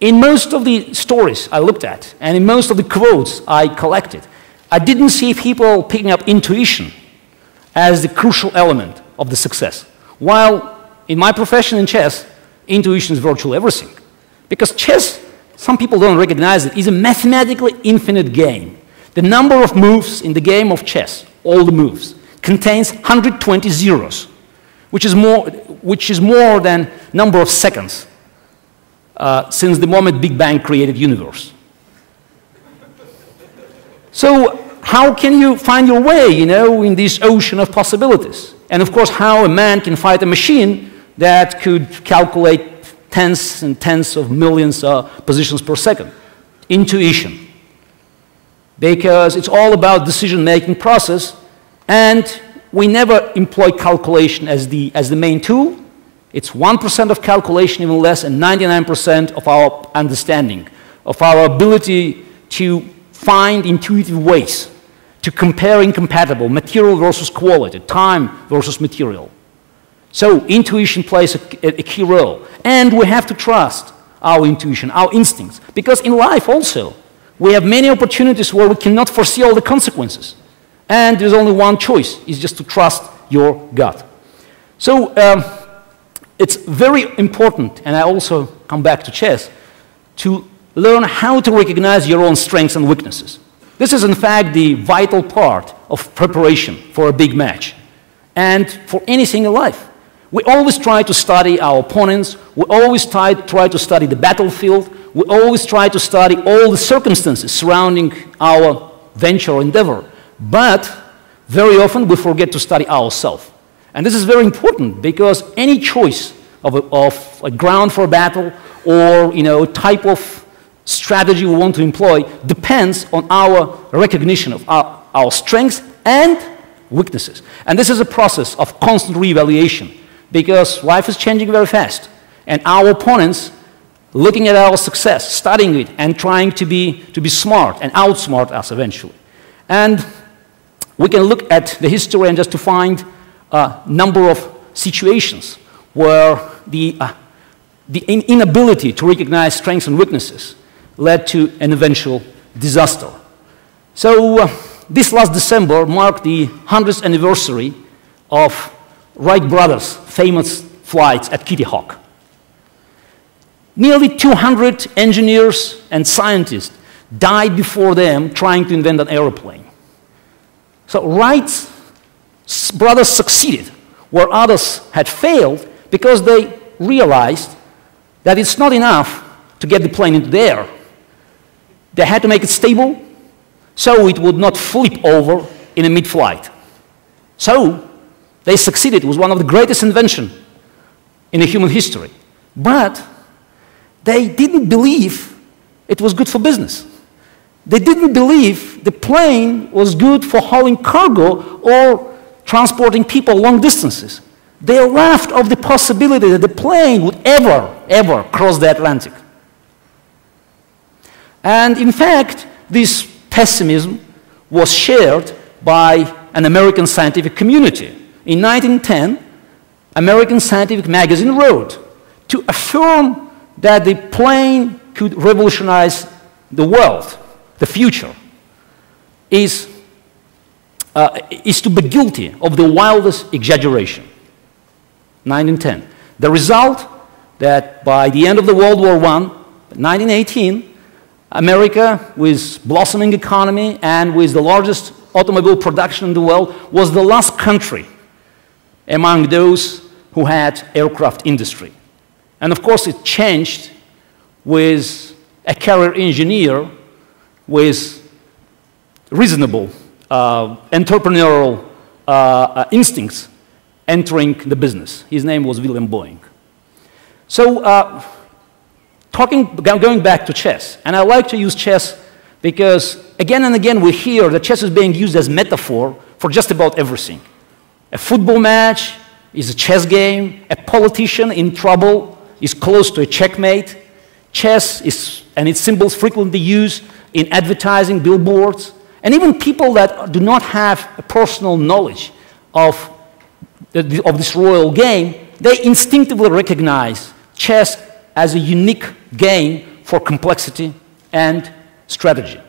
In most of the stories I looked at, and in most of the quotes I collected, I didn't see people picking up intuition as the crucial element of the success. While in my profession in chess, intuition is virtually everything. Because chess, some people don't recognize it, is a mathematically infinite game. The number of moves in the game of chess, all the moves, contains 120 zeros, which is more than number of seconds since the moment Big Bang created universe. So how can you find your way, in this ocean of possibilities? And of course, how a man can fight a machine that could calculate tens and tens of millions of positions per second? Intuition. Because it's all about decision-making process, and we never employ calculation as the main tool. It's 1% of calculation, even less, and 99% of our understanding, of our ability to find intuitive ways to compare incompatible, material versus quality, time versus material. So intuition plays a key role. And we have to trust our intuition, our instincts. Because in life also, we have many opportunities where we cannot foresee all the consequences. And there's only one choice, is just to trust your gut. So it's very important, and I also come back to chess, to learn how to recognize your own strengths and weaknesses. This is, in fact, the vital part of preparation for a big match and for anything in life. We always try to study our opponents. We always try to study the battlefield. We always try to study all the circumstances surrounding our venture or endeavor. But very often we forget to study ourselves. And this is very important because any choice of a ground for a battle or type of strategy we want to employ depends on our recognition of our strengths and weaknesses. And this is a process of constant reevaluation because life is changing very fast. And our opponents, looking at our success, studying it, and trying to be smart and outsmart us eventually. And we can look at the history and just to find a number of situations where the inability to recognize strengths and weaknesses led to an eventual disaster. So this last December marked the 100th anniversary of Wright brothers' famous flights at Kitty Hawk. Nearly 200 engineers and scientists died before them trying to invent an airplane. So Wright's brothers succeeded where others had failed because they realized that it's not enough to get the plane into the air. They had to make it stable so it would not flip over in a mid-flight. So they succeeded. It was one of the greatest inventions in human history. But they didn't believe it was good for business. They didn't believe the plane was good for hauling cargo or transporting people long distances. They laughed of the possibility that the plane would ever cross the Atlantic. And in fact, this pessimism was shared by an American scientific community. In 1910, American Scientific Magazine wrote, to affirm that the plane could revolutionize the world, the future, is to be guilty of the wildest exaggeration. 1910. The result that by the end of the World War I, 1918, America, with blossoming economy and with the largest automobile production in the world, was the last country among those who had aircraft industry. And of course, it changed with a career engineer with reasonable entrepreneurial instincts entering the business. His name was William Boeing. So going back to chess, and I like to use chess because again and again we hear that chess is being used as metaphor for just about everything. A football match is a chess game. A politician in trouble is close to a checkmate. Chess is, and its symbols frequently used in advertising, billboards, and even people that do not have a personal knowledge of this royal game, they instinctively recognize chess as a unique game for complexity and strategy.